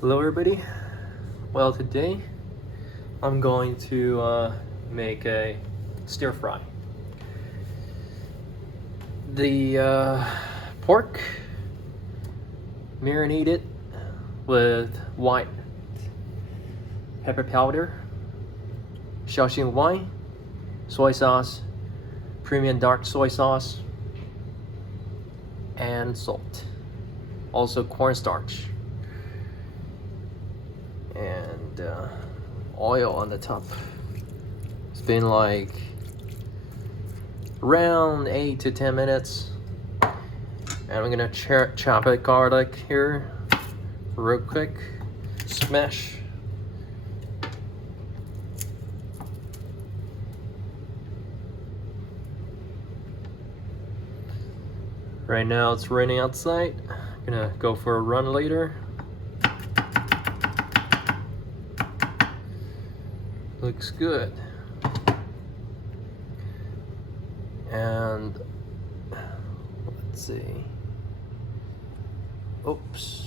Hello everybody. Well, today I'm going to make a stir fry. The pork, marinate it with white pepper powder, Shaoxing wine, soy sauce, premium dark soy sauce, and salt. Also cornstarch. And oil on the top. It's been like around 8 to 10 minutes. And I'm gonna chop it garlic here real quick. Smash. Right now it's raining outside. I'm gonna go for a run later. Looks good. And let's see. Oops.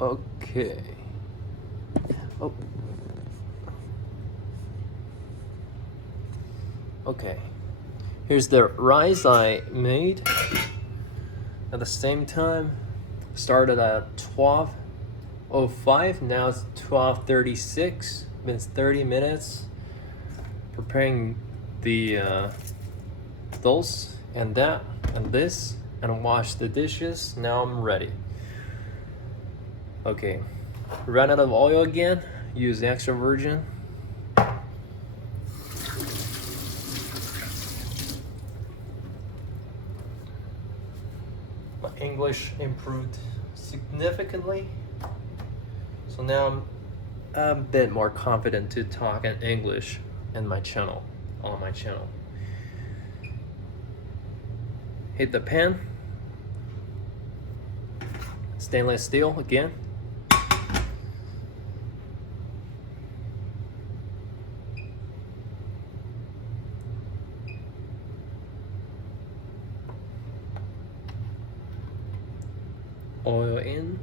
Okay. Oh. Okay. Here's the rice I made. At the same time, started at 12:05. Now it's 12:36. Been 30 minutes preparing the those and that and this and wash the dishes. Now I'm ready. Okay, ran out of oil again. Use extra virgin. My English improved significantly. So now I'm a bit more confident to talk in English in my channel, on my channel. Hit the pan. Stainless steel again. Oil in.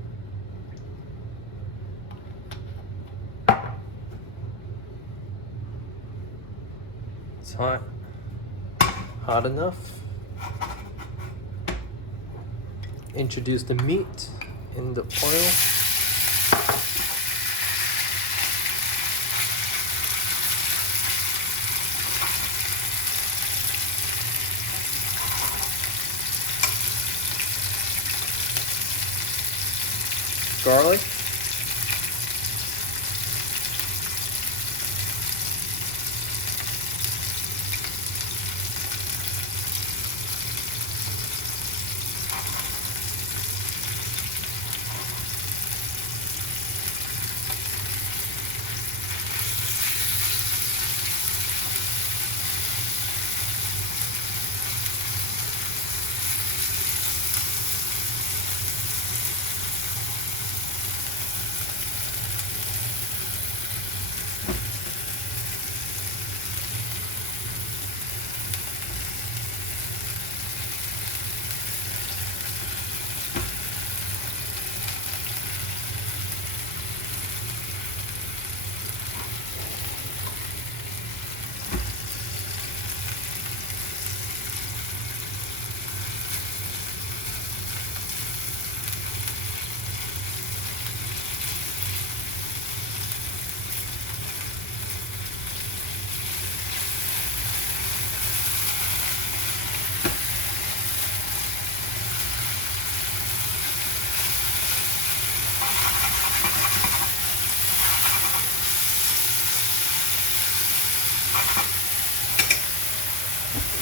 It's hot. Hot enough. Introduce the meat in the oil. Garlic.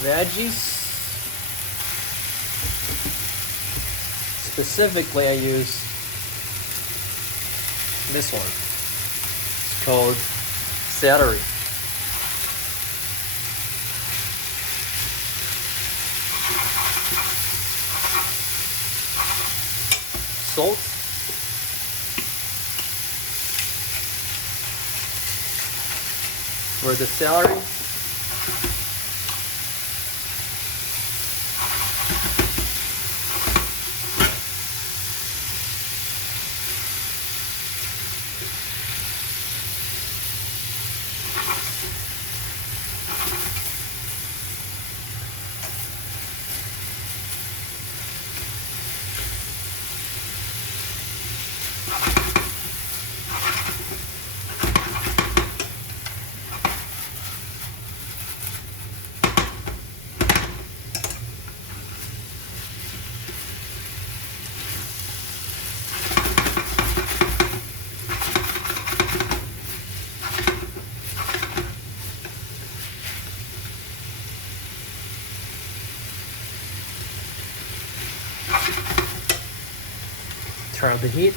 Veggies. Specifically, I use this one. It's called celery. Salt. For the celery. Turn up the heat.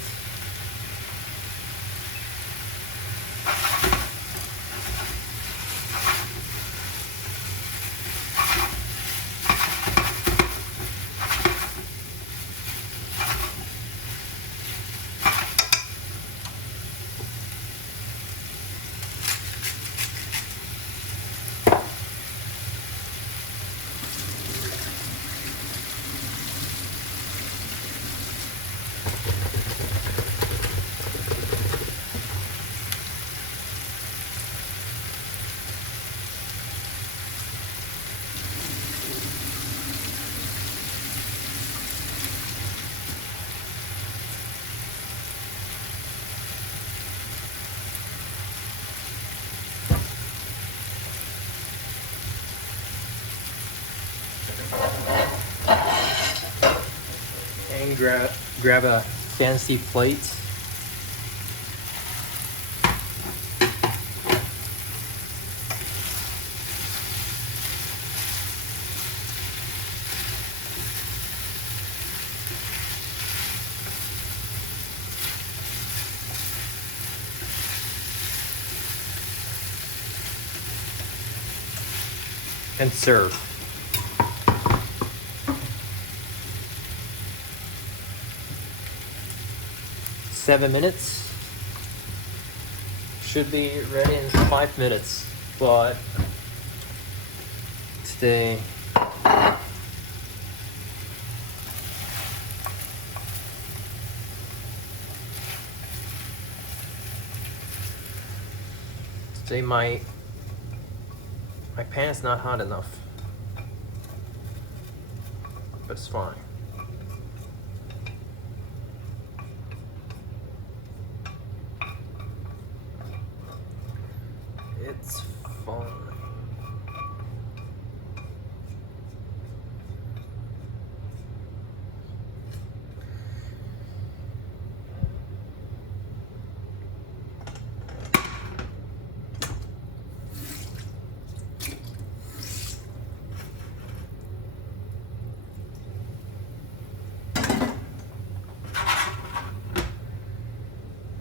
And grab a fancy plate. And serve. Seven minutes. Should be ready in 5 minutes, but today my pan's not hot enough, but it's fine. It's fine.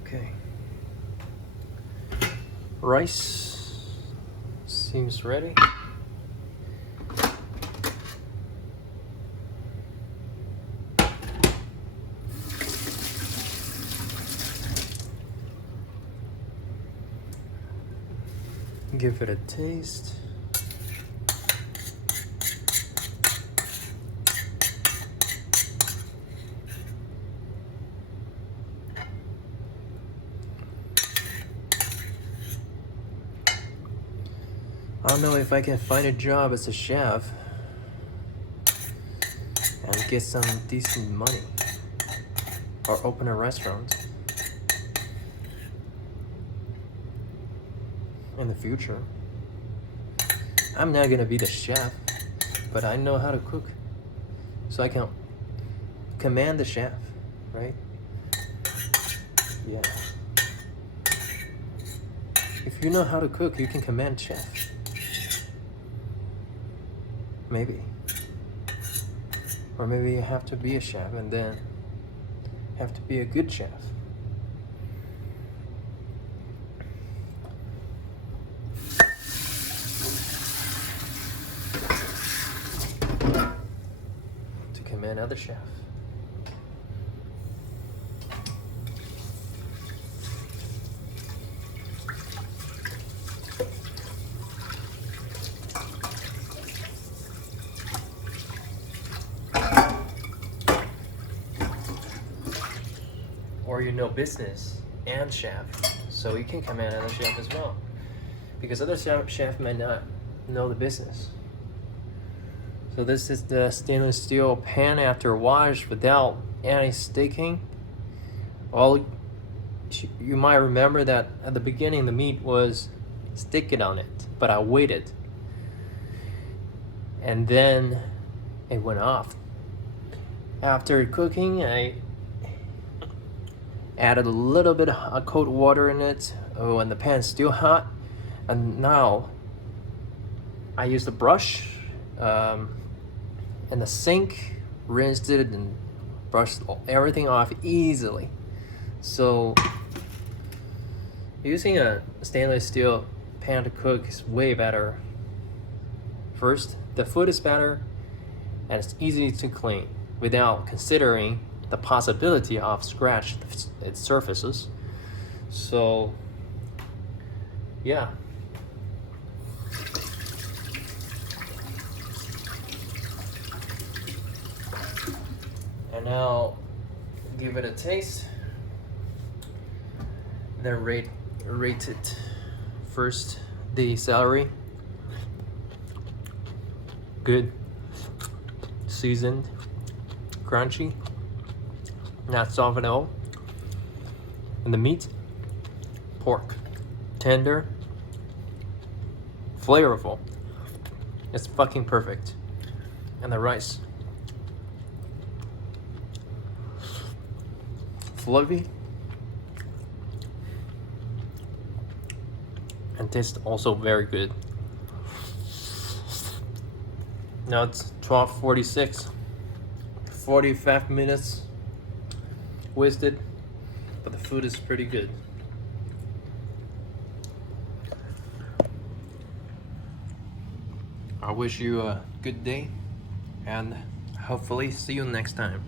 Okay. Rice seems ready. Give it a taste. I don't know if I can find a job as a chef and get some decent money or open a restaurant in the future. I'm not gonna be the chef, but I know how to cook, so I can command the chef, right? Yeah. If you know how to cook, you can command chef. Maybe. Or maybe you have to be a chef and then have to be a good chef. To command other chef. Or you know business and chef, so you can command other chef as well, because other chef may not know the business. So this is the stainless steel pan after wash without any sticking. All you might remember that at the beginning the meat was sticking on it, but I waited, and then it went off. After cooking, I added a little bit of cold water in it. Oh, and the pan's still hot. And now I used a brush in the sink, rinsed it in brush everything off easily. So using a stainless steel pan to cook is way better. First, the food is better and it's easy to clean without considering the possibility of scratch its surfaces. So yeah. And now give it a taste. Then rate it. First, the celery. Good. Seasoned. Crunchy. Not soft at all. And the meat, pork. Tender. Flavorful. It's fucking perfect. And the rice. Fluffy. And tastes also very good. Now it's 12:46. 45 minutes wasted, but the food is pretty good. I wish you a good day and hopefully see you next time.